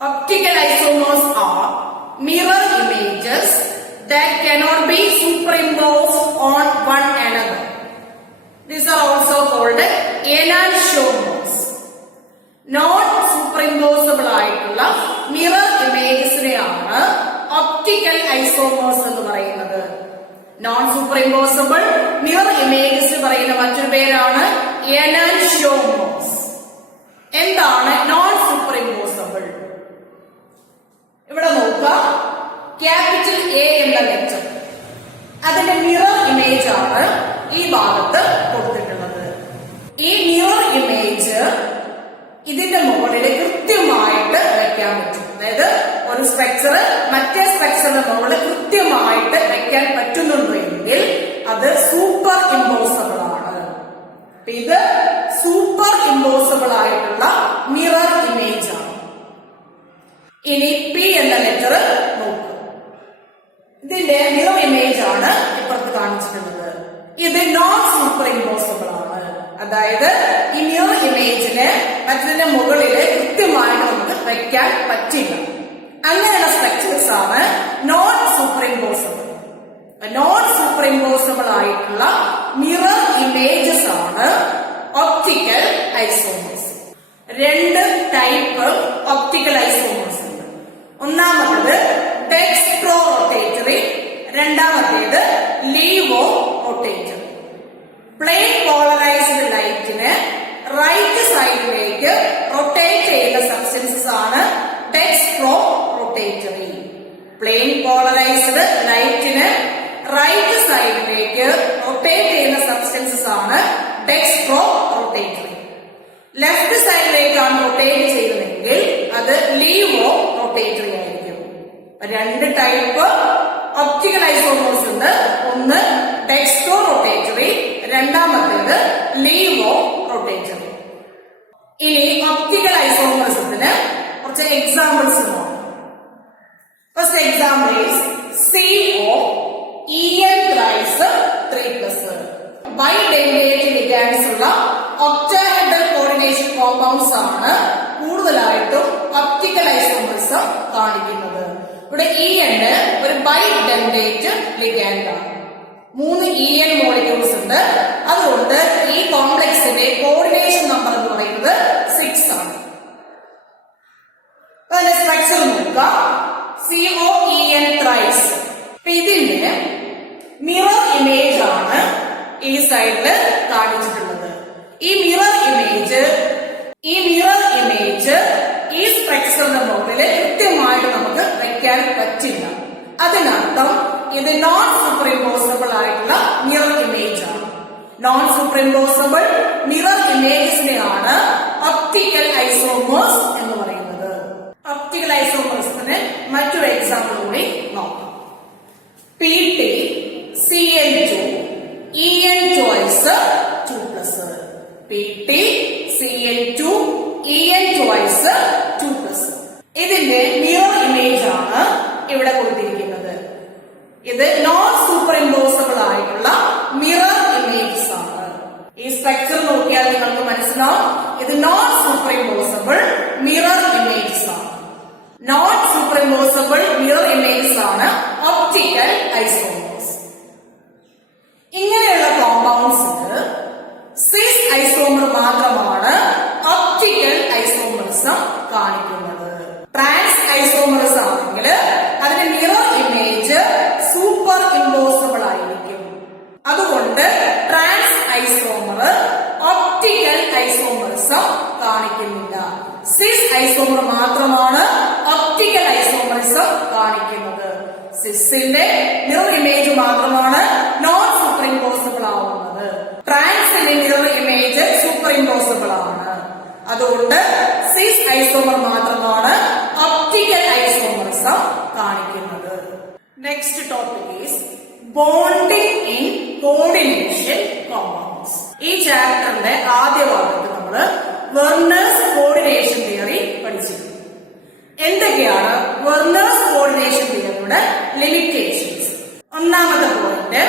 Optical isomers are mirror images that cannot be superimposed on one another. These are also called enantiomers. Non-superimposable ആയിട്ടുള്ള mirror imagesനെയാണ് optical isomers എന്ന് പറയുന്നത്. Non-superimposable mirror images പറയുന്ന മറ്റൊരു പേരാണ് enantiomers. എന്താണ് non-superimposable? ഇവിടെ നോക്കുക, ക്യാപിറ്റൽ എ എന്ന ലെറ്റർ, അതിന്റെ മിറർ ഇമേജ് ആണ് ഈ ഭാഗത്ത് കൊടുത്തിട്ടുള്ളത്. ഈ മിറർ ഇമേജ് ഇതിന്റെ മുകളിൽ കൃത്യമായിട്ട് വെക്കാൻ പറ്റും. അതായത് ഒരു സ്ട്രക്ചർ മറ്റേ സ്ട്രക്ചറിന്റെ മുകളിൽ കൃത്യമായിട്ട് വെക്കാൻ പറ്റുന്നുണ്ടെങ്കിൽ അത് സൂപ്പർ ഇമ്പോസബിൾ ആണ്. ഇത് സൂപ്പർ ഇമ്പോസബിൾ ആയിട്ടുള്ള മിറർ ഇമേജ് ആണ്. ഇനി പി എന്ന ലെറ്റർ നോക്കുക, ഇതിന്റെ മിറർ ഇമേജ് ആണ് ഇപ്പുറത്ത് കാണിച്ചിട്ടുള്ളത്. ഇത് നോൺ സൂപ്പർ ഇമ്പോസബിൾ ആണ്. അതായത് ഈ മിറർ ഇമേജിന് മറ്റതിന്റെ മുകളില് കൃത്യമായിട്ട് നമുക്ക് വെക്കാൻ പറ്റില്ല. അങ്ങനെയുള്ള സ്ട്രക്ചേഴ്സ് ആണ് non superimposable. Non superimposable ആയിട്ടുള്ള മിറർ ഇമേജസ് ആണ് ഒപ്റ്റിക്കൽ ഐസോമേഴ്സ്. രണ്ട് ടൈപ്പ് ഒപ്റ്റിക്കൽ ഐസോമേഴ്സ് ഉണ്ട്. ഒന്നാമത്തേത് ഡെക്സ്ട്രോ റൊട്ടേറ്ററി, രണ്ടാമത്തേത് ലീവോ റൊട്ടേറ്ററി. പ്ലെയിൻ പോളറൈസ്ഡ് ലൈറ്റിന് റൈറ്റ് സൈഡിലേക്ക് റൊട്ടേറ്റ് ചെയ്യുന്ന സബ്സ്റ്റൻസസ് ആണ് ഡെക്സ്ട്രോ റൊട്ടേറ്ററി. പ്ലെയിൻ പോളറൈസ്ഡ് ലൈറ്റിന് റൈറ്റ് സൈഡിലേക്ക് റൊട്ടേറ്റ് ചെയ്യുന്ന സബ്സ്റ്റൻസസ് ആണ് ഡെക്സ്ട്രോ റൊട്ടേറ്ററി. ലെഫ്റ്റ് സൈഡിലേക്കാണ് റൊട്ടേറ്റ് ചെയ്യുന്നതെങ്കിൽ അത് ലീവോ റൊട്ടേറ്ററി ആയിരിക്കും. രണ്ട് ടൈപ്പ് ഒപ്റ്റിക്കൽ ഐസോമേഴ്സ് ഉണ്ട്. ഒന്ന് ഡെക്സ്ട്രോ റൊട്ടേറ്ററി, രണ്ടാമത്തേത് ലീവോ റൊട്ടേറ്ററി. ഇനി ഒപ്റ്റിക്കൽ ഐസോമേഴ്സത്തിന് കുറച്ച് എക്സാമ്പിൾസ് നോക്കാം. First example is CO EN thrice 3+. ബൈഡെൻഡേറ്റ് ലിഗാൻഡ്സ് ഉള്ള ഒക്ടാഹെഡ്രൽ കോർഡിനേഷൻ കോമ്പൗണ്ട്സ് ആണ് കൂടുതലായിട്ടും ഒപ്റ്റിക്കൽ ഐസോമേഴ്സ് കാണിക്കുന്നത്. ഇവിടെ EN ഒരു ബൈഡെൻഡേറ്റ് ലിഗാൻഡ് ആണ്. 3 EN മോളിക്യൂൾസ് ഉണ്ട്. അതുകൊണ്ട് ഈ കോംപ്ലക്സിന്റെ കോർഡിനേഷൻ നമ്പർ എന്ന് പറയുന്നത് 6 ആണ്. അതിന്റെ സ്ട്രക്ചർ നോക്കുക, COEN thrice. ഇതിന്റെ മിറർ ഇമേജ് ആണ് ഈ സൈഡില് കാണിച്ചിട്ടുള്ളത്. ഈ മിറർ ഇമേജ് ഈ സ്ട്രക്ചറിന്റെ മുകളിൽ കൃത്യമായിട്ട് നമുക്ക് വെക്കാൻ പറ്റില്ല. അതിനർത്ഥം ഇത് നോൺ സൂപ്പർ ഇമ്പോസബിൾ ആയിട്ടുള്ള മിറർ ഇമേജ് ആണ്. നോൺ സൂപ്പർ ഇമ്പോസബിൾ മിറർ ഇമേജസിനെയാണ് ഒപ്റ്റിക്കൽ ഐസോമേഴ്സ് എന്ന് പറയുന്നത്. ഒപ്റ്റിക്കൽ ഐസോമേഴ്സിന് മറ്റൊരു എക്സാമ്പിൾ കൂടി നോക്കാം. PT CN2 EN twice 2+. PT CN2 EN twice 2+. ഇതിന്റെ മിറർ ഇമേജ് ആണ് ഇവിടെ കൊടുത്തിരിക്കുന്നത്. ഇത് നോൺ സൂപ്പർ ഇമ്പോസബിൾ ആയിട്ടുള്ള മിറർ ഇമേജസ് ആണ്. ഈ സ്ട്രക്ചർ നോക്കിയാൽ നിങ്ങൾക്ക് മനസ്സിലാവും ഇത് non superimposable mirror images ആണ്. Non superimposable mirror images ആണ് ഒപ്റ്റിക്കൽ ഐസോമേഴ്സ്. ഇങ്ങനെയുള്ള കോമ്പൗണ്ട്സിന് സിസ് ഐസോമർ മാത്രമാണ് ഒപ്റ്റിക്കൽ ഐസോമേഴ്സ് കാണിക്കുന്നത്. ട്രാൻസ് ഐസോമേഴ്സ് ആണെങ്കിൽ അതിന്റെ മിറർ ഇമേജ് സൂപ്പർ ഇമ്പോസബിൾ ആയിരിക്കും. അതുകൊണ്ട് ട്രാൻസ് ഐസോമർ ഒപ്റ്റിക്കൽ ഐസോമേഴ്സ് കാണിക്കുന്നില്ല. സിസ് ഐസോമർ മാത്രമാണ് ഒപ്റ്റിക്കൽ ഐസോമേഴ്സ് കാണിക്കുന്നത്. സിസിന്റെ മിറർ ഇമേജ് മാത്രമാണ് നോൺ സൂപ്പർ ഇമ്പോസബിൾ ആവുന്നത്. ട്രാൻസിന്റെ മിറർ ഇമേജ് സൂപ്പർ ഇമ്പോസബിൾ ആണ്. അതുകൊണ്ട് സിസ് ഐസോമർ മാത്രമാണ് ഒപ്റ്റിക്കൽ ഐസോമേഴ്സ് കാണിക്കുന്നത്. Next topic is bonding in coordination compounds. ഈ ചാപ്റ്ററിന്റെ ആദ്യ ഭാഗത്ത് നമ്മൾ വെർണേഴ്സ് കോർഡിനേഷൻ തിയറി പഠിച്ചിരുന്നു. എന്തൊക്കെയാണ് വെർണേഴ്സ് കോർഡിനേഷൻ തിയറിയുടെ ലിമിറ്റേഷൻസ്? ഒന്നാമത്തെ point,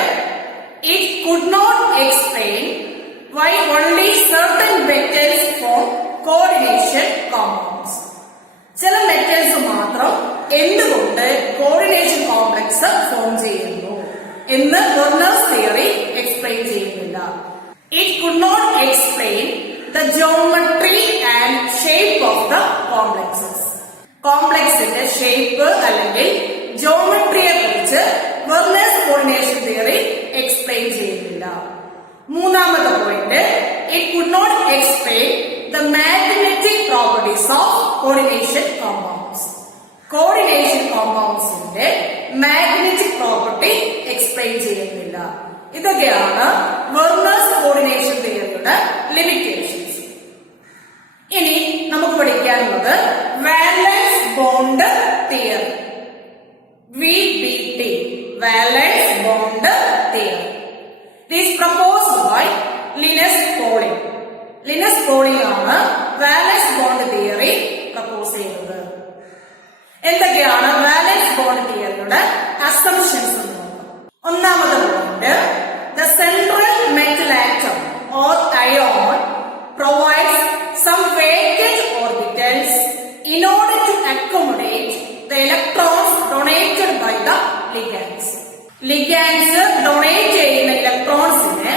it could not explain why only certain metals form coordination compounds. ചില മെറ്റൽസ് എന്ന് വെർണേഴ്സ് തിയറി എക്സ്പ്ലെയിൻ ചെയ്യുന്നില്ല. It could not explain the geometry and shape of the complexes. കോംപ്ലക്സിന്റെ shape അല്ലെങ്കിൽ ജോമെട്രിയെ കുറിച്ച് Werner's coordination theory explain ചെയ്യുന്നില്ല. മൂന്നാമത്തെ point, it could not explain the magnetic properties of coordination compounds. Coordination കോമ്പൗണ്ട്സിന്റെ magnetic property explain ചെയ്യുന്നില്ല. ഇതൊക്കെയാണ് Werner's coordination തിയറിയുടെ ലിമിറ്റേഷൻസ്. ഇനി നമുക്ക് പഠിക്കാനുള്ളത് valence bond theory, VBT, valence bond theory. It is proposed by Linus Pauling. Linus Pauling ആണ് valence bond theory propose ചെയ്യുന്നത്. എന്തൊക്കെയാണ് വാലൻസ് ബോണ്ട് തിയറിയുടെ അസംപ്ഷൻസ് എന്ന് നോക്കാം. ഒന്നാമത്തെ point, the central metal atom or ion provides some vacant orbitals in order to accommodate the electrons donated by the ligands. Ligands donate ചെയ്യുന്ന ഇലക്ട്രോൺസിനെ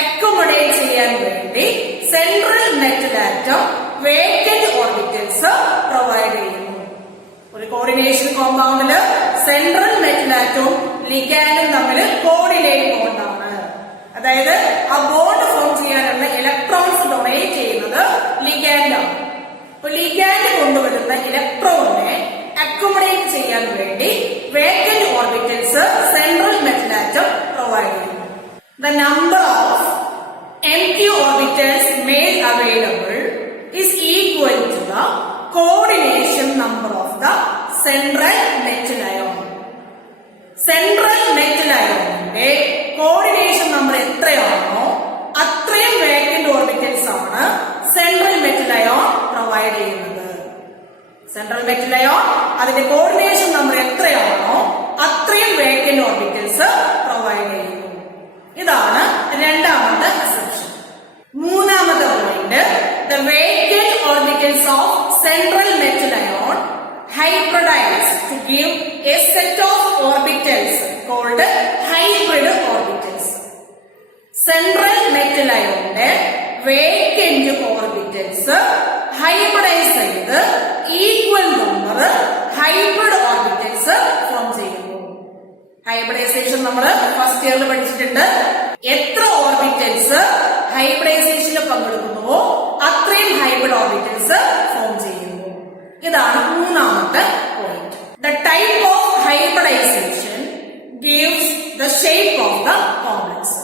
accommodate ചെയ്യാൻ വേണ്ടി central metal atom vacant orbitals provide ചെയ്യുന്നു. ഒരു coordination കോമ്പൗണ്ടില് central metal ആറ്റവും ലിഗാൻഡും തമ്മിൽ കോർഡിനേറ്റ് ബോണ്ടാണ്. അതായത് ആ ബോണ്ട് ഫോം ചെയ്യാനുള്ള ഇലക്ട്രോൺസ് ഡൊണേറ്റ് ചെയ്യുന്നത് ലിഗാൻഡാണ്. അപ്പൊ ലിഗാൻഡ് കൊണ്ടുവരുന്ന ഇലക്ട്രോണിനെ അക്കോമഡേറ്റ് ചെയ്യാൻ വേണ്ടി vacant orbitals central metal atom provide ചെയ്യുന്നു. The number of empty orbitals made available is equal to the coordination number of the central metal ion. Central metal ionന്റെ coordination number എത്രയാണോ അത്രയും വേക്കന്റ് ഓർബിറ്റൽസ് ആണ് central metal ion provide ചെയ്യുന്നത്. Central metal ion അതിന്റെ coordination number എത്രയാണോ അത്രയും vacant orbitals provide ചെയ്യുന്നു. ഇതാണ് രണ്ടാമത്തെ അസംപ്ഷൻ. മൂന്നാമത്തെ point, the vacant orbitals of central metal ion hybridize to give a set of orbitals called hybrid orbitals. Central metal അയോണിന്റെ vacant orbitals hybridize ചെയ്ത് equal number hybrid orbitals form ചെയ്യുന്നു. Hybridization നമ്മൾ first ഇയറിൽ പഠിച്ചിട്ടുണ്ട്. എത്ര orbitals ഹൈബ്രിഡൈസേഷനിൽ പങ്കെടുക്കുന്നുവോ അത്രയും hybrid orbitals form ചെയ്യുന്നു. ഇതാണ് മൂന്നാമത്തെ point. The type of hybridisation gives the shape of the complex.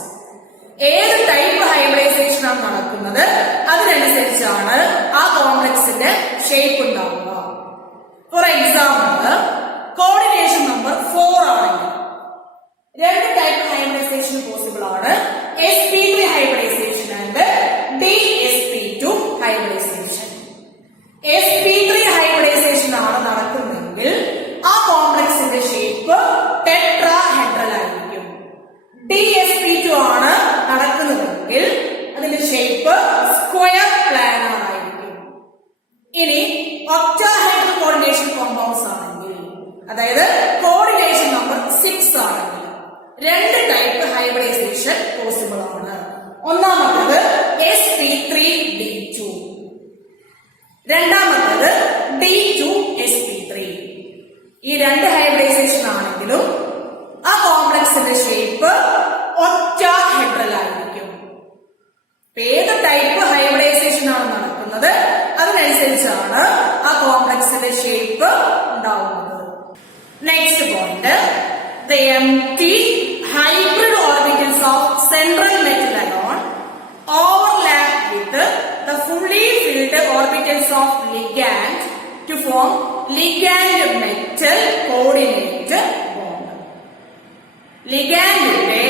ഏത് ടൈപ്പ് ഹൈബ്രിഡൈസേഷൻ ആണ് നടക്കുന്നത് അതിനനുസരിച്ചാണ് ആ കോംപ്ലക്സിന്റെ ഷേപ്പ് ഉണ്ടാവുക. ഫോർ എക്സാമ്പിൾ, കോർഡിനേഷൻ നമ്പർ 4 ആണെങ്കിൽ രണ്ട് ടൈപ്പ് ഹൈബ്രിഡൈസേഷൻ പോസിബിൾ ആണ്. sp3 hybridisation and dsp2 hybridisation. sp3 hybridisation ആണ് നടക്കുന്നതെങ്കിൽ ആ കോംപ്ലക്സിന്റെ ഷേപ്പ് ടെട്രാഹെഡ്രൽ ആയിരിക്കും. dsp2 ആണ് നടക്കുന്നതെങ്കിൽ അതിന്റെ ഷേപ്പ് സ്ക്വയർ പ്ലാനർ ആയിരിക്കും. ഇനി ഒക്ടാഹെഡ്രൽ കോർഡിനേഷൻ കോമ്പൗണ്ട്സ് ആണെങ്കിൽ, അതായത് കോർഡിനേഷൻ നമ്പർ 6 ആണെങ്കിൽ രണ്ട് ടൈപ്പ് ഹൈബ്രിഡൈസേഷൻ പോസിബിൾ ആണ്. ഒന്നാമത്തേത് sp3d2, രണ്ടാമത്തേത് d2sp3. ഈ രണ്ട് ഹൈബ്രിഡൈസേഷൻ ആണെങ്കിലും ആ കോംപ്ലക്സിന്റെ ഷേപ്പ് ഒക്ടാഹെഡ്രൽ ആയിരിക്കും. ഏത് ടൈപ്പ് ഹൈബ്രിഡൈസേഷൻ ആണ് നടക്കുന്നത് അതിനനുസരിച്ചാണ് ആ കോംപ്ലക്സിന്റെ ഷേപ്പ് ഉണ്ടാവുന്നത്. Next point, the empty hybrid orbitals of central metal ion overlap with the fully filled orbitals of ligand to form ligand metal coordinate bond. ligandന്റെ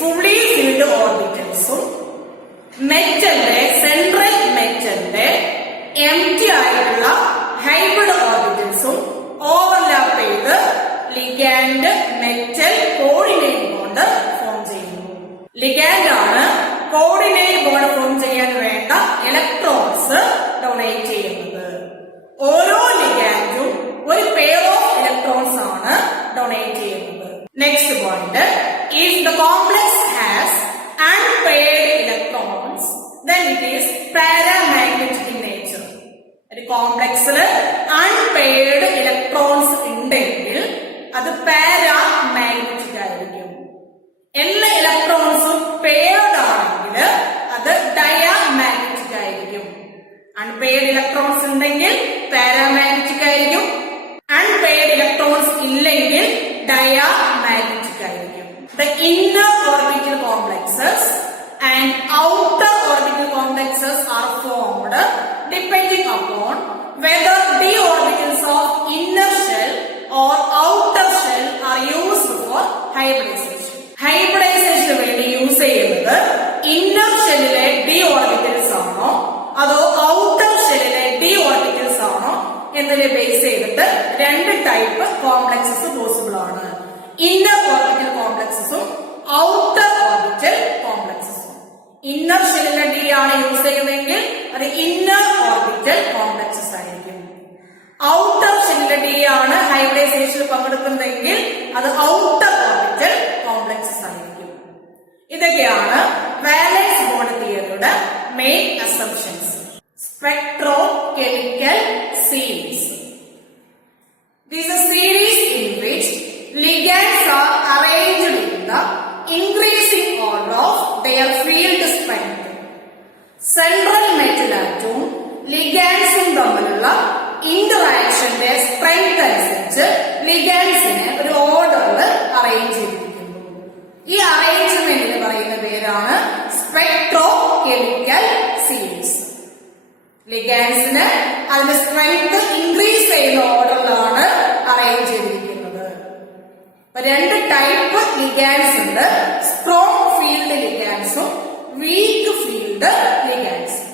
fully filled orbitals മെറ്റലിന്റെ സെൻട്രൽ മെറ്റലിന്റെ empty ആയിട്ടുള്ള ഹൈബ്രിഡ് ഓർബിറ്റൽസും overlap ചെയ്ത് ligand metal coordinate bond form ചെയ്യുന്നു. Ligand ആണ് coordinate bond form ചെയ്യാൻ വേണ്ട ഇലക്ട്രോൺസ് ഡൊണേറ്റ് ചെയ്യുന്നത്. ഓരോ ലിഗാൻഡും ഒരു പെയർ ഓഫ് ഇലക്ട്രോൺസ് ആണ് ഡൊണേറ്റ് ചെയ്യുന്നത്. നെക്സ്റ്റ് പോയിന്റ്, if കോംപ്ലക്സില് അൺപെയർഡ് ഇലക്ട്രോൺസ് ഉണ്ടെങ്കിൽ അത് പാരാമാഗ്നറ്റിക് ആയിരിക്കും. എല്ലാ ഇലക്ട്രോൺസും പെയർഡ് ആണെങ്കിൽ അത് ഡയാമാഗ്നറ്റിക് ആയിരിക്കും. അൺപെയർഡ് ഇലക്ട്രോൺസ് ഉണ്ടെങ്കിൽ പാരാമാഗ്നറ്റിക് ആയിരിക്കും. അൺപെയർഡ് ഇലക്ട്രോൺസ് ഇല്ലെങ്കിൽ ഡയാമാഗ്നറ്റിക് ആയിരിക്കും. The inner orbital complexes and outer orbital complexes are formed depending upon whether d orbitals of inner shell or outer shell are used for hybridization. Hybridization വേണ്ടി use ചെയ്യുന്നത് inner ഷെല്ലിലെ d orbitals ആണോ അതോ outer ഷെല്ലിലെ d orbitals ആണോ എന്നതിനെ base ചെയ്തിട്ട് രണ്ട് type complexes possible ആണ്. Inner orbital കോംപ്ലക്സസും ഔട്ടർ ഓർബിറ്റൽ കോംപ്ലക്സസും. ഇന്നർ ഷെല്ലിലെ ഡി ആണ് യൂസ് ചെയ്യുന്നതെങ്കിൽ അത് ഇന്നർ ഓർബിറ്റൽ കോംപ്ലക്സസ് ആയിരിക്കും. ഔട്ടർ ഷെല്ലിലെ ഡി ആണ് ഹൈബ്രിഡൈസേഷനിൽ പങ്കെടുക്കുന്നതെങ്കിൽ അത് ഔട്ടർ ഓർബിറ്റൽ കോംപ്ലക്സസ് ആയിരിക്കും. ഇതൊക്കെയാണ് വാലൻസ് ബോണ്ട് തിയറിയുടെ main assumptions. Spectrochemical series. This is a series in which ligands are arranged in the increasing order of their field strength. Central metal atom ligands തമ്മിലുള്ള ഇന്ററാക്ഷന്റെ strength അനുസരിച്ച് ലിഗാൻസിനെ ഒരു ഓർഡറിൽ arrange ചെയ്തിരിക്കുന്നു. ഈ അറേഞ്ച്മെന്റിന് പറയുന്ന പേരാണ് സ്പെക്ട്രോകെമിക്കൽ സീരീസ്. ലിഗാൻസിന് അതിന്റെ സ്ട്രെങ്ത് ഇൻക്രീസ് ചെയ്യുന്ന ഓർഡറിലാണ് അറേഞ്ച് ചെയ്തിരിക്കുന്നത്. രണ്ട് ടൈപ്പ് ലിഗാൻസ് ഉണ്ട്. സ്ട്രോങ് ഫീൽഡ് ലിഗാൻസും വീക്ക് ഫീൽഡ് ലിഗാൻസും.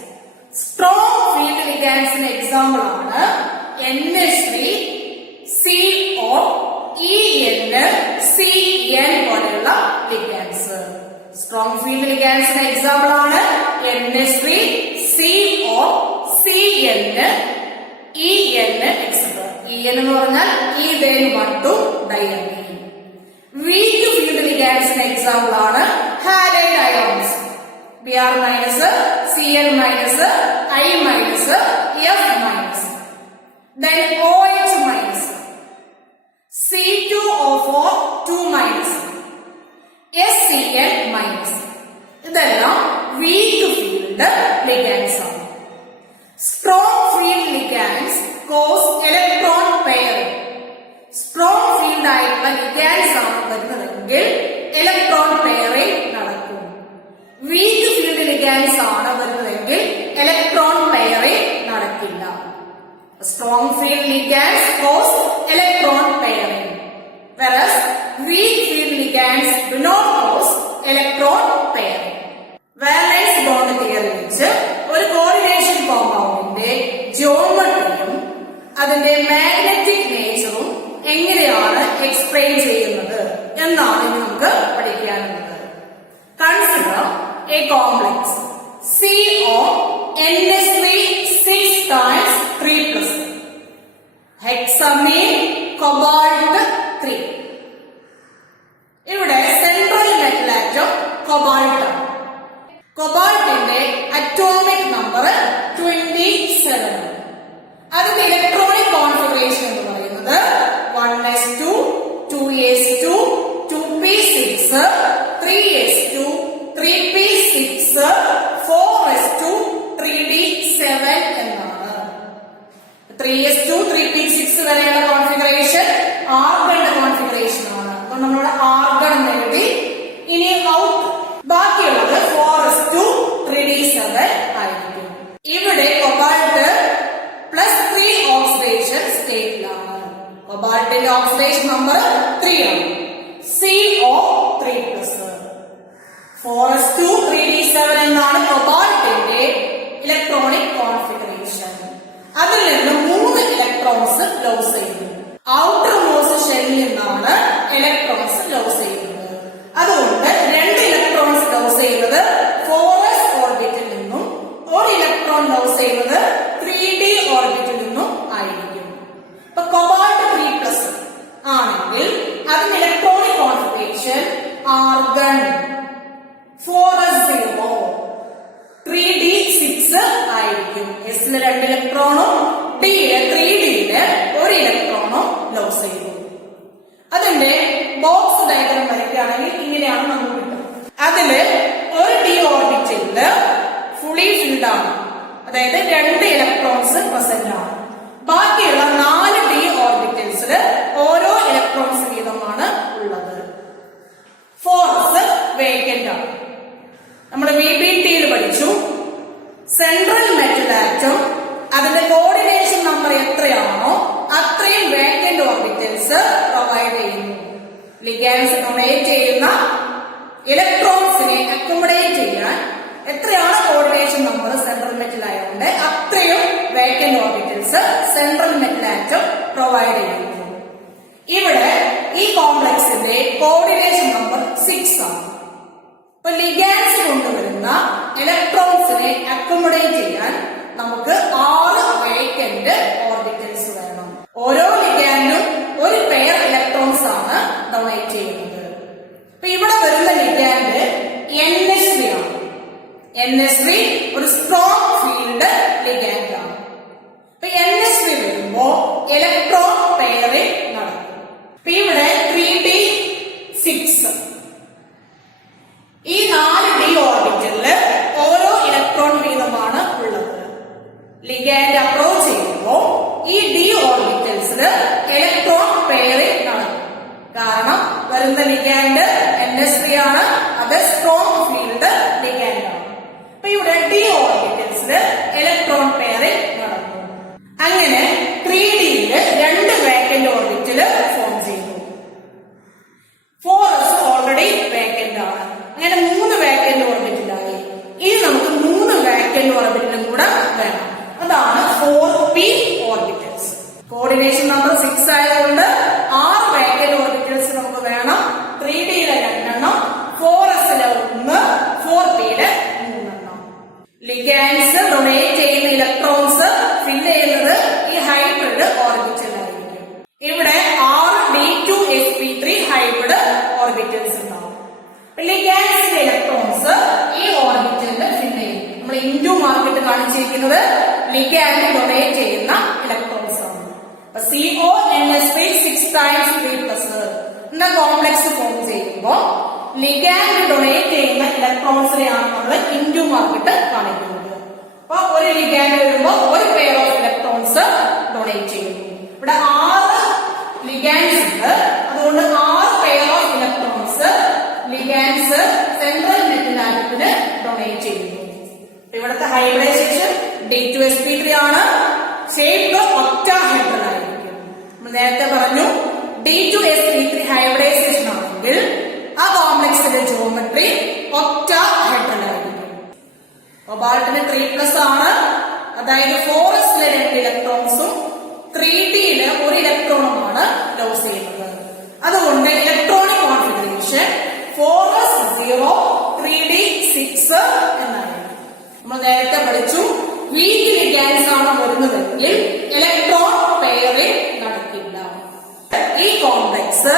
സ്ട്രോങ് ഫീൽഡ് ലിഗാൻസിന് എക്സാമ്പിൾ ആണ് NH3, CO, EN, CN പോലെയുള്ള ലിഗാൻസ്. സ്ട്രോങ് ഫീൽഡ് ലിഗാൻസിന് എക്സാമ്പിൾ ആണ് NH3, CO, CN, EN, etc. EN എന്ന് പറഞ്ഞാൽ ഈഥേൻ 1,2 ഡയമീൻ. വീക്ക് ഫീൽഡ് ലിഗാൻസിന് എക്സാമ്പിൾ ആണ് halide ions. Br minus, Cl minus, I minus, F minus. Then OH minus, C2O4 2 minus, SCl minus. ഇതെല്ലാം weak field ligands ആണ്. Strong field ligands cause electron pairing. Strong field ആയിട്ടുള്ള ligands ആണ് വരുന്നതെങ്കിൽ electron pairing നടക്കും. Weak field ligands ആണ് വരുന്നതെങ്കിൽ electron pairing നടക്കില്ല. Strong field ligands cause electron pairing, whereas weak field ligands do not cause electron pairing. Valence bond theory വെച്ച് ഒരു coordination കോമ്പൗണ്ടിന്റെ ജിയോമെട്രിയും അതിന്റെ മാഗ്നറ്റിക് നേച്ചറും എങ്ങനെയാണ് എക്സ്പ്ലെയിൻ ചെയ്യുന്നത് എന്നാണ് ഇനി നമുക്ക് പഠിക്കാനുള്ളത്. Consider a complex CONH3 6 times 3+, hexammine cobalt 3. ഇവിടെ സെൻട്രൽ മെറ്റൽ ആറ്റം കൊബാൾട്ട് ആണ്. കൊബാൾട്ടിന്റെ അറ്റോമിക് നമ്പർ 27. അതിന്റെ ഇലക്ട്രോണിക് കോൺഫിഗറേഷൻ എന്ന് പറയുന്നത് 1s2, 2s2, 2p6, 3s2, 3p6, 4s2, 3d7 എന്നാണ്. 3s2, 3p6 വരെയുള്ള കോൺഫിഗറേഷൻ ആർഗണിന്റെ കോൺഫിഗറേഷൻ ആണ്. അപ്പൊ നമ്മളുടെ ആർഗൺ എന്ന് എഴുതി. ഇനി ഔട്ട് ബാക്കിയുള്ളത് 4s2, 3d7 ആയിരിക്കും. ഇവിടെ കൊബാൾട്ട് +3 ഓക്സിഡേഷൻ സ്റ്റേറ്റിലാണ്. കൊബാൾട്ടിന്റെ ഓക്സിഡേഷൻ നമ്പർ 3 ആണ്. CO3+. 4s2, 3d7 എന്നാണ് കൊബാൾട്ടിന്റെ ഇലക്ട്രോണിക് കോൺഫിഗറേഷൻ. അതിൽ നിന്ന് 3 ഇലക്ട്രോൺസ് ലോസ് ചെയ്യുന്നു. ഔട്ടർ മോസ്റ്റ് ഷെല്ലിൽ നിന്നാണ് ഇലക്ട്രോൺസ് ലോസ് ചെയ്യുന്നത്. അതുകൊണ്ട് 2 ഇലക്ട്രോൺസ് ലോസ് ചെയ്യുന്നത് 4s ഓർബിറ്റിൽ നിന്നും, 1 ഇലക്ട്രോൺ ലോസ് ചെയ്യുന്നത് 3d ഓർബിറ്റിൽ നിന്നും ആയിരിക്കും. ഇപ്പൊ കൊബാൾട്ട് 3+ ആണെങ്കിൽ അതിന് electronic configuration argon 4s0, 3d6 ആയിരിക്കും. എസിൽ 2 ഇലക്ട്രോണും ഡിയില് 3Dയില് ഒരു ഇലക്ട്രോണും ലോസ് ചെയ്തു. അതിന്റെ ബോക്സ് ഡയഗ്രം വരയ്ക്കുകയാണെങ്കിൽ ഇങ്ങനെയാണ് നമുക്ക് കിട്ടും. അതില് ഒരു ഡി ഓർബിറ്റലില് ഫുള്ളി ഫിൽഡ് ആണ്, അതായത് 2 ഇലക്ട്രോൺസ് പ്രസന്റ് ആണ്. ബാക്കിയുള്ള 4 ഡി ഓർബിറ്റൽസില് ഓരോ ഇലക്ട്രോൺസ് വീതമാണ് ഉള്ളത്. 4s വേക്കന്റ് ആണ്. നമ്മൾ VBTയിൽ പഠിച്ചു, സെൻട്രൽ മെറ്റൽ ആറ്റം അതിന്റെ കോർഡിനേഷൻ നമ്പർ എത്രയാണോ അത്രയും വേക്കന്റ് ഓർബിറ്റൽസ് പ്രൊവൈഡ് ചെയ്യുന്നു. ലിഗാൻഡ്സ് ഡൊണേറ്റ് ചെയ്യുന്ന ഇലക്ട്രോൺസിനെ അക്കോമഡേറ്റ് ചെയ്യാൻ എത്രയാണ് കോർഡിനേഷൻ നമ്പർ സെൻട്രൽ മെറ്റൽ ആയതുകൊണ്ട് അത്രയും vacant orbitals central metal atom provide ചെയ്യുന്നു. ഇവിടെ ഈ കോംപ്ലക്സിന്റെ കോർഡിനേഷൻ നമ്പർ 6 ആണ്. ഇപ്പൊ ലിഗാൻഡ്സ് കൊണ്ടുവരുന്ന ഇലക്ട്രോൺസിനെ അക്കോമഡേറ്റ് ചെയ്യാൻ നമുക്ക് 6 വേക്കന്റ് ഓർബിറ്റൽസ് വേണം. ഓരോ ലിഗാൻഡും ഒരു പെയർ ഇലക്ട്രോൺസ് ആണ് ഡൊണേറ്റ് ചെയ്യുന്നത്. ഇപ്പൊ ഇവിടെ വരുന്ന ലിഗാൻഡ് NH3 ആണ്. NH3 ഒരു സ്ട്രോങ് ഫീൽഡ് ലിഗാൻഡ് ആണ്. ഇപ്പൊ NH3 വരുമ്പോ ഇലക്ട്രോൺ പെയറിംഗ് നടക്കും. ഇപ്പൊ ഇവിടെ 3d6 ഈ 4 ഡി ഓർബിറ്റലില് ഓരോ ഇലക്ട്രോൺ വീതമാണ് ഉള്ളത്. ലിഗാൻഡ് അപ്രോച്ച് ചെയ്യുമ്പോൾ ഈ ഡി ഓർബിറ്റൽസില് ഇലക്ട്രോൺ പെയറിംഗ് നടക്കും. കാരണം വരുന്ന ലിഗാൻഡ് NH3 ആണ്, അത് സ്ട്രോങ് ഫീൽഡ് ലിഗാൻഡ് ആണ്. അപ്പൊ ഇവിടെ ഡി ഓർബിറ്റൽസില് ഇലക്ട്രോൺ പെയറിംഗ് നടക്കും. അങ്ങനെ 3Dയില് 2 വേക്കന്റ് ഓർബിറ്റല് ഫോം ചെയ്തു. 4s ഓൾറെഡി വേക്കന്റ് ആണ്. അങ്ങനെ 3 വേക്കന്റ് ഓർബിറ്റലായി. ഇനി നമുക്ക് 3 വേക്കന്റ് ഓർബിറ്റലും കൂടെ വേണം. അതാണ് 4p ഓർബിറ്റൽസ്. കോർഡിനേഷൻ നമ്പർ 6 ആയതുകൊണ്ട് 6 വേക്കന്റ് ഓർബിറ്റൽസ് നമുക്ക് വേണം. 3Dയിലെ 2 4sലെ 1, 4pയിലെ 3. ലിഗാൻഡ്സ് ഡൊണേറ്റ് ചെയ്യുന്ന ഇലക്ട്രോൺസ് ഫില്ല് ചെയ്യുന്നത് ഈ ഹൈബ്രിഡ് ഓർബിറ്റലായിരിക്കും. ഇവിടെ 6d2sp3 ഹൈബ്രിഡ് ഓർബിറ്റൽസ് ഉണ്ടാവും. ലിഗാൻഡ്സിന്റെ ഇലക്ട്രോൺസ് ഈ ഓർബിറ്റലിൽ ഫില്ല് ചെയ്യും. നമ്മൾ ഇൻഡു മാർക്കിട്ട് കാണിച്ചിരിക്കുന്നത് ലിഗാൻഡ് ഡൊണേറ്റ് ചെയ്യുന്ന ഇലക്ട്രോൺസ് ആണ്. അപ്പൊ CONH3 6 times 3+ എന്ന കോംപ്ലക്സ് ഫോം ചെയ്യുമ്പോൾ ലിഗാൻഡ് ഡൊണേറ്റ് ചെയ്യുന്ന ഇലക്ട്രോൺസിനെയാണ് നമ്മൾ ഇൻഡു മാർക്കിട്ട് കാണിക്കുന്നത്. അപ്പൊ ഒരു ലിഗാൻഡ് വരുമ്പോൾ ഒരു പെയർ ഓഫ് ഇലക്ട്രോൺസ് ഡൊണേറ്റ് ചെയ്യുന്നു. ഇവിടെ 6 ലിഗാൻഡ്സ് ഉണ്ട്, അതുകൊണ്ട് 6 pair of electrons ligands central metal ആറ്റത്തിന് ഡൊണേറ്റ് ചെയ്യുന്നു. ഇവിടുത്തെ ഹൈബ്രിഡൈസേഷൻ D2sp3 ആണ്. ഷേപ്പ് ഒക്ടാഹെഡ്രൽ ആയിരിക്കും. നമ്മൾ നേരത്തെ പറഞ്ഞു D2sp3 ഹൈബ്രിഡൈസേഷൻ ആണെങ്കിൽ ആ കോംപ്ലക്സിന്റെ ജിയോമെട്രി ഒക്ടാഹെഡ്രൽ ആയിരിക്കും. കൊബാൾട്ടിന് 3+ ആണ്, അതായത് 4sലെ 2 ഇലക്ട്രോൺസും 3Dയില് 1 ഇലക്ട്രോണുമാണ് ലോസ് ചെയ്യുന്നത്. അതുകൊണ്ട് ഇലക്ട്രോണിക് കോൺഫിഗറേഷൻ 4s0 3d6 എന്നായിരുന്നു. നമ്മൾ നേരത്തെ പഠിച്ചു, വീക്ക് ലിഗാൻഡ്സ് ആണ് വരുന്നതെങ്കിൽ ഇലക്ട്രോൺ പെയറിംഗ് നടക്കില്ല. ഈ കോംപ്ലക്സ്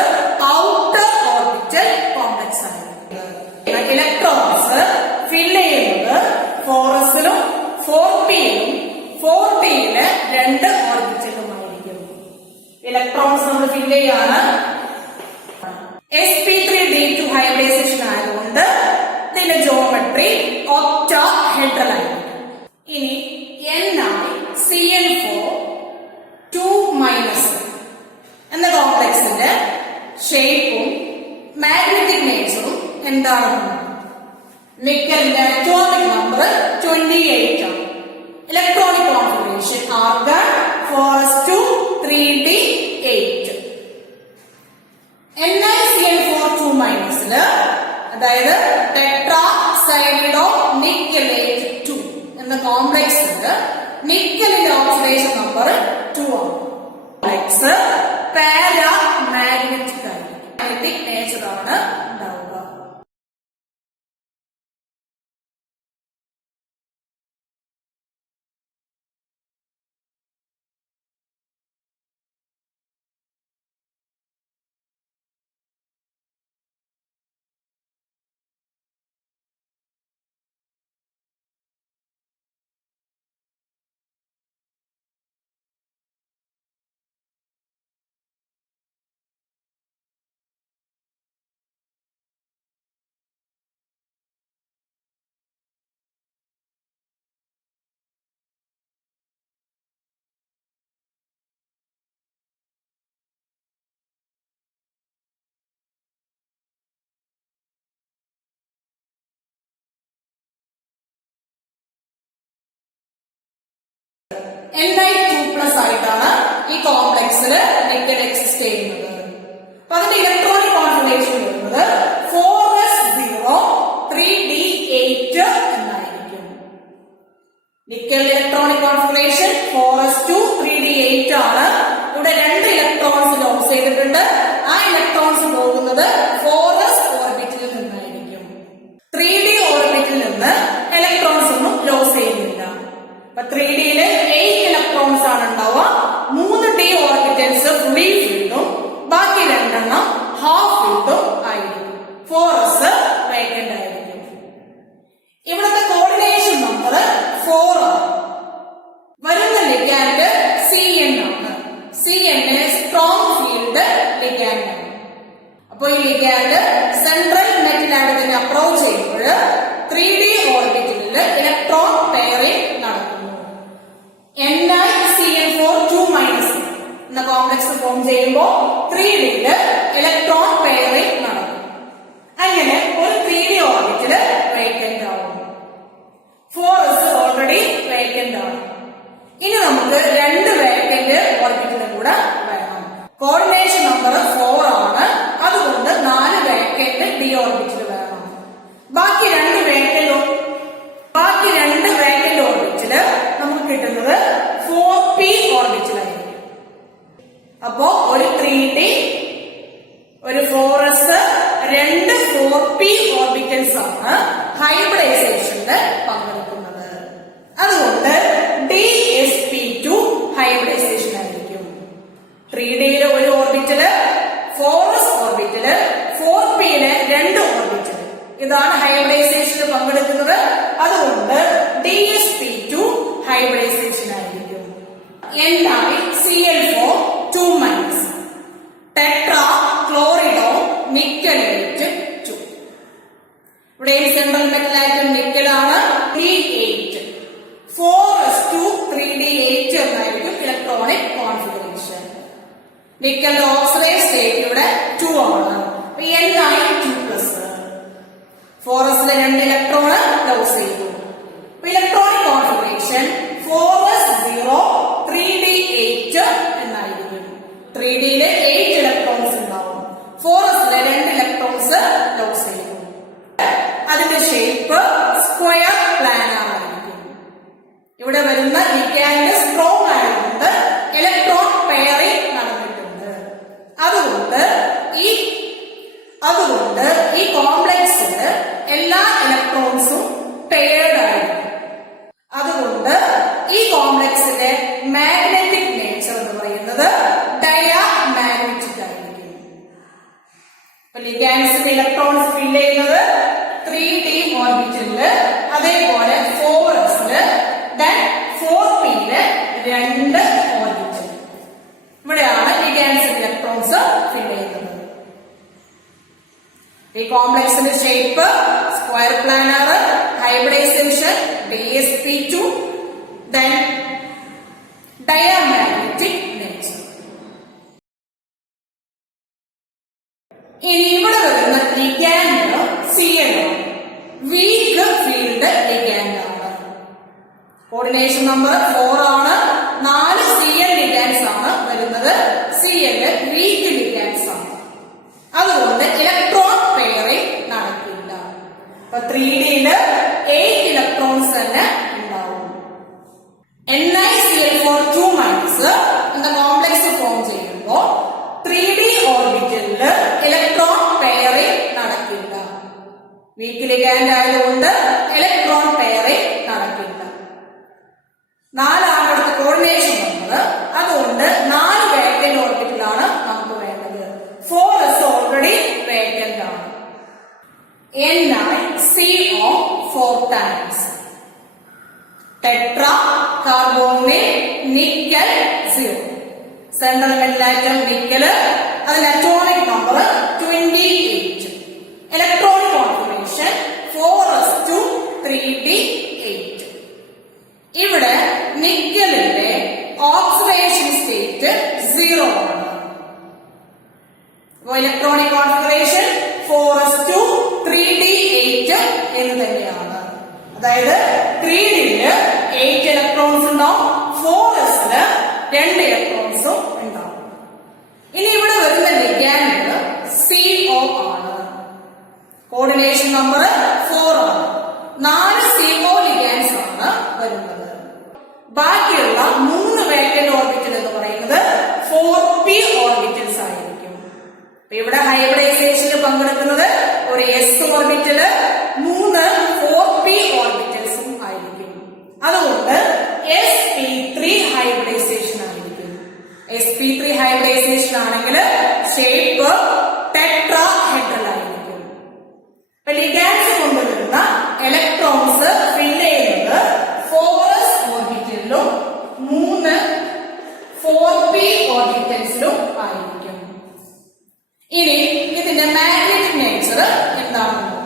ഔട്ടർ ഓർബിറ്റൽ കോംപ്ലക്സ് ആണ്. ഇലക്ട്രോൺസ് ഫില്ല് ചെയ്യുന്നത് 4sലും 4pയിലും 4dയില് 2 ഓർബിറ്റലുമായിരിക്കും. ഇലക്ട്രോൺസ് നമ്മൾ ഫില്ല് ചെയ്യാണ്. sp3d2 ഹൈബ്രിഡൈസേഷൻ ആയതുകൊണ്ട് ഇതിന്റെ ജിയോമെട്രി ഒക്ടാഹെഡ്രൽ ആയിരിക്കും. ഇനി NiCN4 2- എന്ന കോംപ്ലക്സിന്റെ ഷേപ്പും മാഗ്നറ്റിക് നേച്ചറും എന്താണെന്ന്. നിക്കലിന്റെ അറ്റോമിക് നമ്പർ 28 ആണ്. Electronic configuration argon 4s2 3d8. NiCN4 2- അതായത് ടെട്രാസൈഡ് ഓഫ് നിക്കലേറ്റ് 2 എന്ന കോംപ്ലക്സിന് നിക്കലിന്റെ ഓക്സിഡേഷൻ നമ്പർ 2 ആണ്. കോംപ്ലക്സ് പാരാമാഗ്നറ്റിക് ആയിരിക്കും. മാഗ്നറ്റിക് നേച്ചർ ആണ്. Ni2+ ആയിട്ടാണ് ഈ കോംപ്ലക്സിൽ നിക്കൽ എക്സിസ്റ്റ് ചെയ്യുന്നത്. അപ്പൊ അതിന്റെ ഇലക്ട്രോണിക് കോൺഫിഗറേഷൻ വരുന്നത് 4s0 3d8 എന്നായിരിക്കും. Nickel electronic configuration 4s2 3d8 ആണ്. ഇവിടെ 2 ഇലക്ട്രോൺസ് ലോസ് ചെയ്തിട്ടുണ്ട്. ആ ഇലക്ട്രോൺസ് പോകുന്നത് 4s ഓർബിറ്റിൽ നിന്നായിരിക്കും. 3d ഓർബിറ്റിൽ നിന്ന് ഇലക്ട്രോൺസ് ഒന്നും ലോസ് ചെയ്യുന്നില്ല. അപ്പൊ 3dയില് 8 ഇലക്ട്രോൺസ് ആണ് ഉണ്ടാവുക. 3d ഓർബിറ്റൽസ് ഫുള്ളി ഫിൽഡും ബാക്കി 2 ഹാഫ് ഫിൽഡും ആയിരിക്കും. 4s വേക്കന്റ് ആയിരിക്കും. ഇവിടുത്തെ കോർഡിനേഷൻ നമ്പർ 4 ആണ്. വരുന്ന ലിഗാൻഡ് Cn ആണ്. Cn സ്ട്രോങ് ഫീൽഡ് ലിഗാൻഡ് ആണ്. അപ്പൊ ഈ ലിഗാൻഡ് സെൻട്രൽ മെറ്റൽ ആറ്റത്തിനെ അപ്രോച്ച് ചെയ്യുമ്പോൾ 3d ഓർബിറ്റലിൽ ഇലക്ട്രോൺ പെയറിംഗ് നടക്കുന്നു. NiCN4 2- എന്ന കോംപ്ലക്സ് ഫോം ചെയ്യുമ്പോൾ 3dയില് ഇലക്ട്രോൺ പെയറിംഗ് നടക്കും. അങ്ങനെ ഒരു 3d ഓർബിറ്റൽ വേക്കന്റ് ആവും. 4s ഓൾറെഡി വേക്കന്റ് ആണ്. ഇനി നമുക്ക് 2 വേക്കന്റ് ഓർബിറ്റലും കൂടെ വേണം. കോർഡിനേഷൻ നമ്പർ 4 ആണ്. അതുകൊണ്ട് 4 വേക്കന്റ് d ഓർബിറ്റൽ വേണം. ബാക്കി 2 വേക്കന്റ് ഓർബിറ്റല് നമുക്ക് കിട്ടുന്നത് 4p ഓർബിറ്റലായിരിക്കും. അപ്പോ ഒരു 3d, ഒരു 4s, 2 4p ഓർബിറ്റൽസ് ആണ് ഹൈബ്രിഡൈസേഷനിൽ പങ്കെടുക്കുന്നത്. അതുകൊണ്ട് dsp2 ഹൈബ്രിഡൈസേഷൻ ആയിരിക്കും. 3dയിലെ ഒരു ഓർബിറ്റല്, 4s ഓർബിറ്റല്, 4pയിലെ 2 ഓർബിറ്റല്, ഇതാണ് ഹൈബ്രിഡൈസേഷനിൽ പങ്കെടുക്കുന്നത്. അതുകൊണ്ട് dsp2 ഹൈബ്രിഡൈസേഷൻ ആയിരിക്കും. NiCl4 2- tetra ക്ലോറിഡോ നിക്കലേറ്റ് 2. ഇവിടെ central metal atom നിക്കലാണ്. D8 4s2 3d8 എന്നായിരിക്കും ഇലക്ട്രോണിക് കോൺഫിഗറേഷൻ. നിക്കലിന്റെ ഓക്സിഡൈസ് സ്റ്റേറ്റ് ഇവിടെ 2 ആണ്. Ni2+. 4sലെ 2 ഇലക്ട്രോൺ ലോസ് ചെയ്തു. ഇലക്ട്രോണിക് കോൺഫിഗറേഷൻ 4s0 3d8 എന്നായിരിക്കും. 3dയില് 8 ഇലക്ട്രോൺസ് ഉണ്ടാവും. 4sലെ 2 ഇലക്ട്രോൺസ് ലോസ് ചെയ്തു. അതിന്റെ ഷേപ്പ് സ്ക്വയർ പ്ലാനാർ ആയിരിക്കും. ഇവിടെ വരുന്ന ലിഗാൻഡ് സ്ട്രോങ് ആയതുകൊണ്ട് ഇലക്ട്രോൺ പെയറിംഗ് നടന്നിട്ടുണ്ട്. അതുകൊണ്ട് ഈ കോംപ്ലക്സില് എല്ലാ ഇലക്ട്രോൺസും പെയർഡ് ആയിരിക്കും. അതുകൊണ്ട് ഈ കോംപ്ലക്സിലെ മാഗ്നറ്റിക് നേച്ചർ എന്ന് പറയുന്നത് ഡയാമാഗ്നറ്റിക് ആയിരിക്കും. ലിഗാൻഡ്സിന്റെ ഇലക്ട്രോൺസ് ഫില്ല് ചെയ്യുന്നത് 3d ഓർബിറ്റലില്, അതേപോലെ 4sല്, 4pയില് 2 ഓർബിറ്റൽ. ഇവിടെയാണ് ലിഗാൻഡ്സിന്റെ ഇലക്ട്രോൺസ് ഫില്ല് ചെയ്യുന്നത്. ഈ കോംപ്ലക്സിന്റെ shape square planar, hybridization dsp2, diamagnetic nature. ഇനി ഇവിടെ വരുന്ന ലിഗാൻഡ് Cl ആണ്. വീക്ക് ഫീൽഡ് ലിഗാൻഡ് ആണ്. കോർഡിനേഷൻ നമ്പർ 4 ആണ്. 4 Cl ലിഗാൻഡ്സ് ആണ് വരുന്നത്. Cl വീക്ക് ലിഗാൻഡ്സ് ആണ്. അതുകൊണ്ട് ഇലക്ട്രോൺ പെയറിംഗ് നടക്കില്ല. അപ്പൊ 3dയില് 8 ഇലക്ട്രോൺസ് തന്നെ ഉണ്ടാവും. NiCl4 2- എന്ന കോംപ്ലക്സ് ഫോം ചെയ്യുമ്പോൾ 3d ഓർബിറ്റലില് ഇലക്ട്രോൺ പെയറിംഗ് നടക്കില്ല. വീക്ക് ലിഗാൻഡ് ആയതുകൊണ്ട് ഇലക്ട്രോൺ പെയറിംഗ് നടക്കില്ല. 4 ആണ് അടുത്ത കോർഡിനേഷൻ നമ്പർ. അതുകൊണ്ട് 4 വേക്കന്റ് ഓർബിറ്റലാണ് നമുക്ക് വേണ്ടത്. 4s ഓൾറെഡി വേക്കന്റ് ആണ്. NiCO 4 tetra കാർബോണിൽ nickel 0. Central metal atom നിക്കല്, അതിന്റെ atomic number 28. Electronic configuration 4s2 3d8. ഇവിടെ നിക്കലിന്റെ ഓക്സിഡേഷൻ സ്റ്റേറ്റ് 0 ആണ്. ഇലക്ട്രോണിക് കോൺഫിഗറേഷൻ 4s2 3d8 എന്ന് തന്നെയാണ്. അതായത് 3dയില് 8 ഇലക്ട്രോൺസ് ഉണ്ടാവും, 4sല് 2 ഇലക്ട്രോൺസും ഉണ്ടാവും. ഇനി ഇവിടെ വരുന്ന ലിഗാൻഡ് CO ആണ്. കോർഡിനേഷൻ നമ്പർ 4 ആണ്. 4 CO ലിഗാൻഡ്സ് ആണ് വരുന്നത്. ബാക്കിയുള്ള 3 വേക്കന്റ് ഓർബിറ്റൽ എന്ന് പറയുന്നത് 4p ഓർബിറ്റൽസ് ആയിരിക്കും. ഇവിടെ ഹൈബ്രിഡൈസേഷനിൽ പങ്കെടുക്കുന്നത് ഒരു s ഓർബിറ്റല് 3 4p ഓർബിറ്റൽസും ആയിരിക്കും. അതുകൊണ്ട് sp3 ഹൈബ്രിഡൈസേഷൻ ആയിരിക്കും. sp3 ഹൈബ്രിഡൈസേഷൻ ആണെങ്കിൽ ഷേപ്പ് ടെട്രാഹെഡ്രൽ ആയിരിക്കും. ലിഗാൻഡ്സ് കൊണ്ടുവരുന്ന ഇലക്ട്രോൺസ് ഫില്ല് ചെയ്യുന്നത് 4s ഓർബിറ്റലിലും 3 4p ഓർബിറ്റൽസിലും ആയിരിക്കും. ഇനി ഇതിന്റെ മാഗ്നറ്റിക് നേച്ചർ എന്താണെന്ന് നോക്കാം.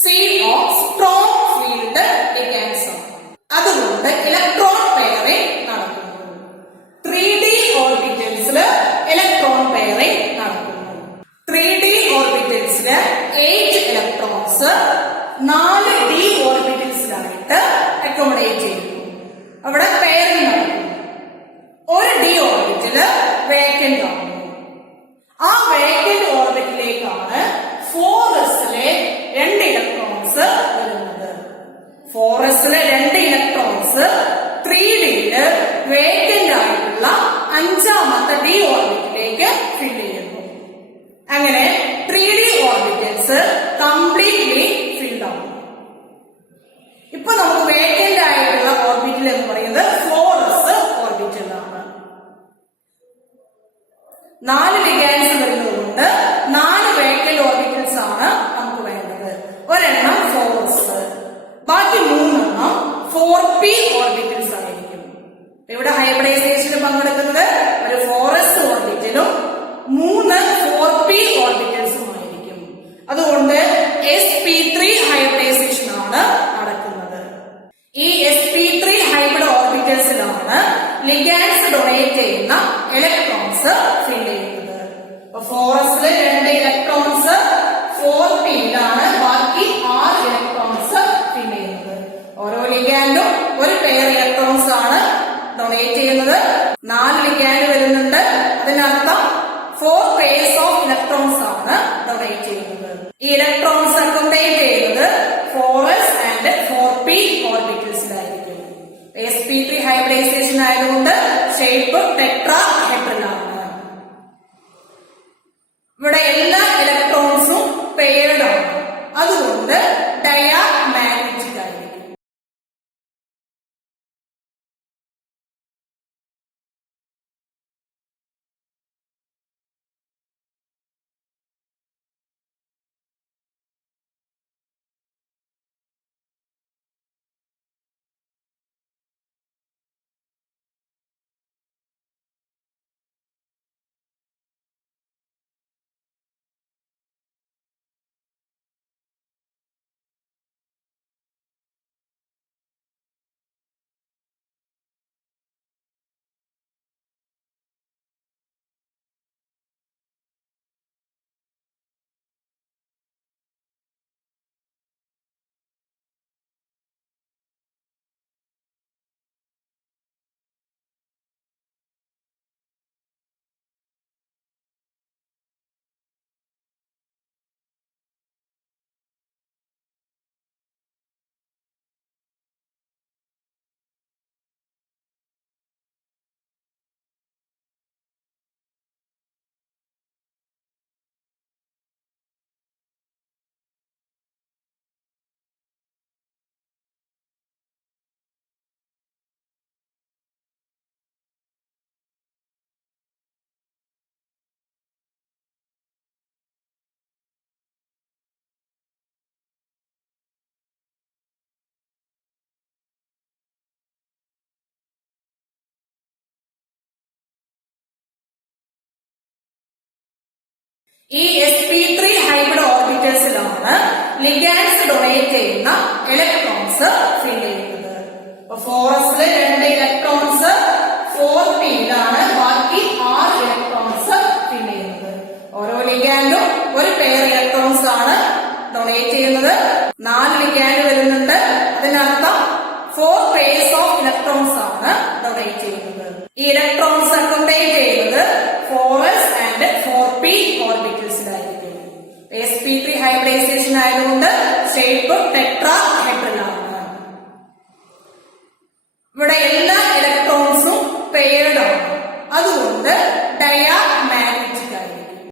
CO സ്ട്രോങ് ഫീൽഡ് ലിഗാൻഡ്സ് ആണ്. അതുകൊണ്ട് ഇലക്ട്രോൺ പെയറിംഗ് നടക്കുന്നു. 3D ഓർബിറ്റൽസില് ഇലക്ട്രോൺ പെയറിംഗ് നടക്കുന്നു. 3D ഓർബിറ്റൽസില് 8 ഇലക്ട്രോൺസ് 4D ഓർബിറ്റൽസിലായിട്ട് അക്കോമഡേറ്റ് ചെയ്യുന്നു. അവിടെ പെയറിംഗ് നടക്കുന്നു. ഒരു D ഓർബിറ്റല് വേക്കന്റ് ആകുന്നു. ആ വേക്കന്റ് ഓർബിറ്റിലേക്കാണ് 4sലെ 2 ഇലക്ട്രോൺസ് വരുന്നത്. 4sലെ 2 ഇലക്ട്രോൺസ് 3Dയില് വേക്കന്റ് ആയിട്ടുള്ള 5ാമത്തെ D ഓർബിറ്റിലേക്ക് ഫില്ല് ചെയ്യുന്നു. അങ്ങനെ 3D ഓർബിറ്റൽസ് കംപ്ലീറ്റ്ലി ഫിൽഡ് ആവും. ഇപ്പൊ നമുക്ക് വേക്കന്റ് ആയിട്ടുള്ള ഓർബിറ്റൽ എന്ന് പറയുന്നത് 4s ഓർബിറ്റലാണ്. 4 ലിഗാൻഡ്സ് വരുന്നത് കൊണ്ട് 4 വേക്കന്റ് ഓർബിറ്റൽസ് ആണ് നമുക്ക് വേണ്ടത്. ഒരെണ്ണം 4s, ബാക്കി 3 4p ഓർബിറ്റൽസ് ആയിരിക്കും. ഇവിടെ ഹൈബ്രിഡൈസേഷനിൽ പങ്കെടുക്കുന്നത് ഒരു 4s ഓർബിറ്റലും 3 4p ഓർബിറ്റൽസും ആയിരിക്കും. അതുകൊണ്ട് sp3 ഹൈബ്രിഡൈസേഷൻ ആണ് നടക്കുന്നത്. ഈ sp3 ഹൈബ്രിഡ് ഓർബിറ്റൽസിലാണ് ലിഗാൻഡ്സ് ഡൊണേറ്റ് ചെയ്യുന്ന ഇലക്ട്രോൺസ് ഫില്ല് ചെയ്യുന്നത്. 4sല് 2 ഇലക്ട്രോൺസ് 4pയിലാണ് ബാക്കി 6 ഇലക്ട്രോൺസ് ഫില്ല് ചെയ്യുന്നത്. ഓരോ ലിഗാൻഡും ഒരു പെയർ ഇലക്ട്രോൺസ് ആണ് ഡൊണേറ്റ് ചെയ്യുന്നത്. 4 ലിഗാൻഡ് വരുന്നുണ്ട്. അതിനർത്ഥം 4 pairs ഓഫ് ഇലക്ട്രോൺസ് ആണ് ഡൊണേറ്റ് ചെയ്യുന്നത്. ഈ ഇലക്ട്രോൺസ് അക്കോമഡേറ്റ് ചെയ്യുന്നത് 4s ആൻഡ് 4p ഓർബിറ്റൽസിലായിരിക്കും. sp3 ഹൈബ്രിഡൈസേഷൻ ആയതുകൊണ്ട് ഷേപ്പ് ടെട്രാഹെഡ്രൽ ആണ്. ഇവിടെ എല്ലാ ഇലക്ട്രോൺസും പെയർഡ് ആണ്. അതുകൊണ്ട് ഡയാമാഗ്നറ്റിക് ആയിരിക്കും. ഈ sp3 ഹൈബ്രിഡ് ഓർബിറ്റൽസിലാണ് ലിഗാൻഡ്സ് ഡൊണേറ്റ് ചെയ്യുന്ന ഇലക്ട്രോൺസ് ഫില്ല് ചെയ്യുന്നത്. 4sല് 2 ഇലക്ട്രോൺസ് 4pയിലാണ് ബാക്കി ഒരു പെയർ ഇലക്ട്രോൺസ് ആണ് ഡൊണേറ്റ് ചെയ്യുന്നത്. 4 ലിഗാൻഡ് വരുന്നുണ്ട്. അതിനർത്ഥം 4 pairs ഓഫ് ഇലക്ട്രോൺസ് ആണ് ഡൊണേറ്റ് ചെയ്യുന്നത്. ഈ ഇലക്ട്രോൺസ് അക്കോമഡേറ്റ് ചെയ്യുന്നത് 4s ആൻഡ് 4p ഓർബിറ്റൽസിലായിരിക്കും. sp3 ഹൈബ്രിഡൈസേഷൻ ആയതുകൊണ്ട്